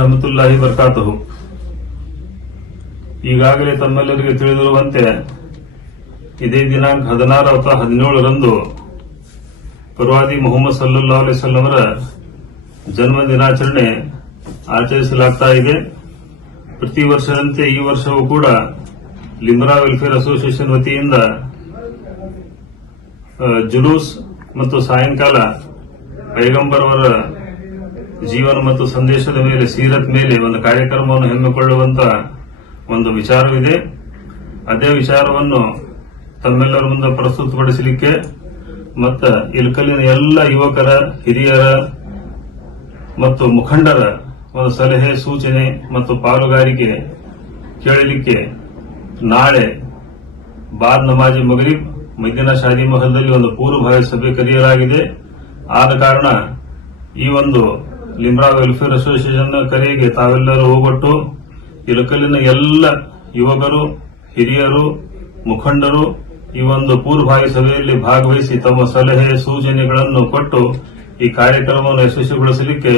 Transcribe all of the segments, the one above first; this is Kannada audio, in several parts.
ವರಹಮತುಲ್ಲಾಹಿ ಬರ್ಕಾತಹು ಈಗಾಗಲೇ ತಮ್ಮೆಲ್ಲರಿಗೆ ತಿಳಿದಿರುವಂತೆ, ಇದೇ ದಿನಾಂಕ ಹದಿನಾರು ಅಥವಾ ಹದಿನೇಳರಂದು ಪ್ರವಾದಿ ಮೊಹಮ್ಮದ್ ಸಲ್ಲಾ ಅಲೈವಲ್ಲಮರ ಜನ್ಮ ದಿನಾಚರಣೆ ಆಚರಿಸಲಾಗ್ತಾ ಇದೆ. ಪ್ರತಿ ವರ್ಷದಂತೆ ಈ ವರ್ಷವೂ ಕೂಡ ಲಿಮ್ರಾ ವೆಲ್ಫೇರ್ ಅಸೋಸಿಯೇಷನ್ ವತಿಯಿಂದ ಜುಲೂಸ್ ಮತ್ತು ಸಾಯಂಕಾಲ ಪೈಗಂಬರವರ ಜೀವನ ಮತ್ತು ಸಂದೇಶದ ಮೇಲೆ, ಸೀರತ್ ಮೇಲೆ ಒಂದು ಕಾರ್ಯಕ್ರಮವನ್ನು ಹಮ್ಮಿಕೊಳ್ಳುವಂತ ಒಂದು ವಿಚಾರವಿದೆ. ಅದೇ ವಿಚಾರವನ್ನು ತಮ್ಮೆಲ್ಲರ ಮುಂದೆ ಪ್ರಸ್ತುತಪಡಿಸಲಿಕ್ಕೆ ಮತ್ತು ಇಲ್ಕಲ್ಲಿನ ಎಲ್ಲ ಯುವಕರ, ಹಿರಿಯರ ಮತ್ತು ಮುಖಂಡರ ಒಂದು ಸಲಹೆ, ಸೂಚನೆ ಮತ್ತು ಪಾಲುಗಾರಿಕೆ ಕೇಳಲಿಕ್ಕೆ ನಾಳೆ ಬಾದ್ ನಮಾಜಿ ಮಗರಿಬ್ ಮದಿನಾ ಶಾದಿ ಮಹಲ್ದಲ್ಲಿ ಒಂದು ಪೂರ್ವಭಾವಿ ಸಭೆ ಕರೆಯಲಾಗಿದೆ. ಆದ ಕಾರಣ ಈ ಒಂದು ಲಿಮ್ರಾ ವೆಲ್ಫೇರ್ ಅಸೋಸಿಯೇಷನ್ ಕರೆಗೆ ತಾವೆಲ್ಲರೂ ಹೋಗೊಟ್ಟು ಇಳಕಲ್ಲಿನ ಎಲ್ಲ ಯುವಕರು ಹಿರಿಯರು ಮುಖಂಡರು ಈ ಒಂದು ಪೂರ್ವಭಾವಿ ಸಭೆಯಲ್ಲಿ ಭಾಗವಹಿಸಿ ತಮ್ಮ ಸಲಹೆ ಸೂಚನೆಗಳನ್ನು ಕೊಟ್ಟು ಈ ಕಾರ್ಯಕ್ರಮವನ್ನು ಯಶಸ್ವಿಗೊಳಿಸಲಿಕ್ಕೆ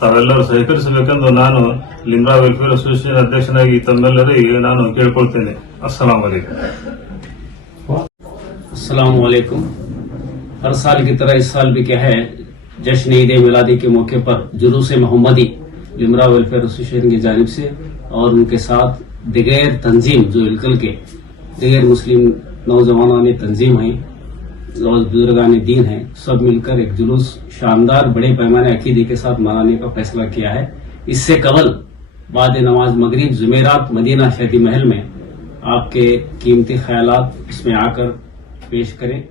ತಾವೆಲ್ಲರೂ ಸಹಕರಿಸಬೇಕೆಂದು ನಾನು ಲಿಮ್ರಾ ವೆಲ್ಫೇರ್ ಅಸೋಸಿಯೇಷನ್ ಅಧ್ಯಕ್ಷನಾಗಿ ತಮ್ಮೆಲ್ಲರಿಗೆ ನಾನು ಕೇಳಿಕೊಳ್ತೇನೆ ಅಸ್ಸಲಾಂ ವಲೈಕುಂ अस्सलाम वालेकुम हर साल की तरह इस साल भी क्या है जश्न ईद मिलादी के मौके पर जुलूस मोहम्मदी, लिमरा वेलफेयर एसोसिएशन की जानब से और उनके साथ दिगैर तंजीम जो इलकल के दिगैर मुस्लिम नौजवान तंजीम हैं और बुजुर्गान दीन हैं, सब मिलकर एक जुलूस शानदार बड़े पैमाने अकीदे के साथ मनाने का फैसला किया है। इससे कबल बाद नमाज़ मगरब जुमेरात मदीना शादी महल में आपके कीमती ख्याल इसमें आकर पेश करें।